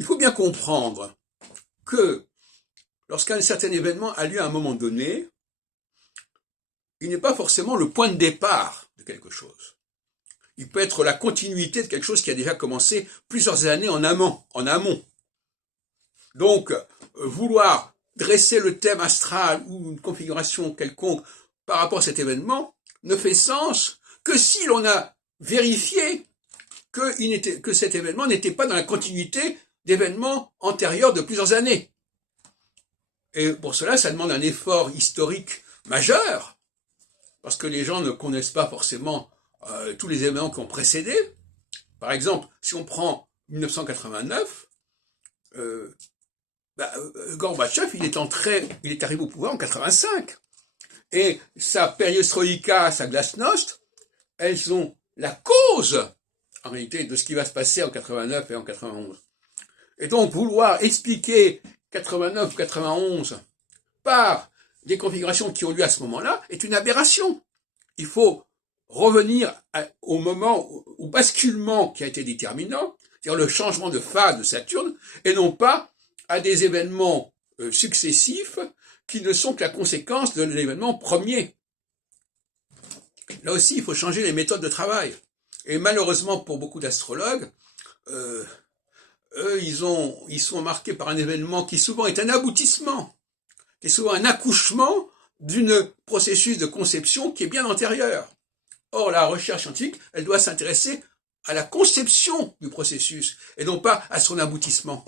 Il faut bien comprendre que lorsqu'un certain événement a lieu à un moment donné, il n'est pas forcément le point de départ de quelque chose. Il peut être la continuité de quelque chose qui a déjà commencé plusieurs années en amont. Donc, vouloir dresser le thème astral ou une configuration quelconque par rapport à cet événement ne fait sens que si l'on a vérifié que cet événement n'était pas dans la continuité d'événements antérieurs de plusieurs années. Et pour cela, ça demande un effort historique majeur, parce que les gens ne connaissent pas forcément tous les événements qui ont précédé. Par exemple, si on prend 1989, Gorbatchev, il est arrivé au pouvoir en 85. Et sa perestroïka, sa glasnost, elles sont la cause, en réalité, de ce qui va se passer en 89 et en 91. Et donc, vouloir expliquer 89 ou 91 par des configurations qui ont lieu à ce moment-là est une aberration. Il faut revenir au moment, au basculement qui a été déterminant, c'est-à-dire le changement de phase de Saturne, et non pas à des événements successifs qui ne sont que la conséquence de l'événement premier. Là aussi, il faut changer les méthodes de travail. Et malheureusement, pour beaucoup d'astrologues, eux, ils sont marqués par un événement qui souvent est un aboutissement, qui est souvent un accouchement d'un processus de conception qui est bien antérieur. Or, la recherche scientifique, elle doit s'intéresser à la conception du processus, et non pas à son aboutissement.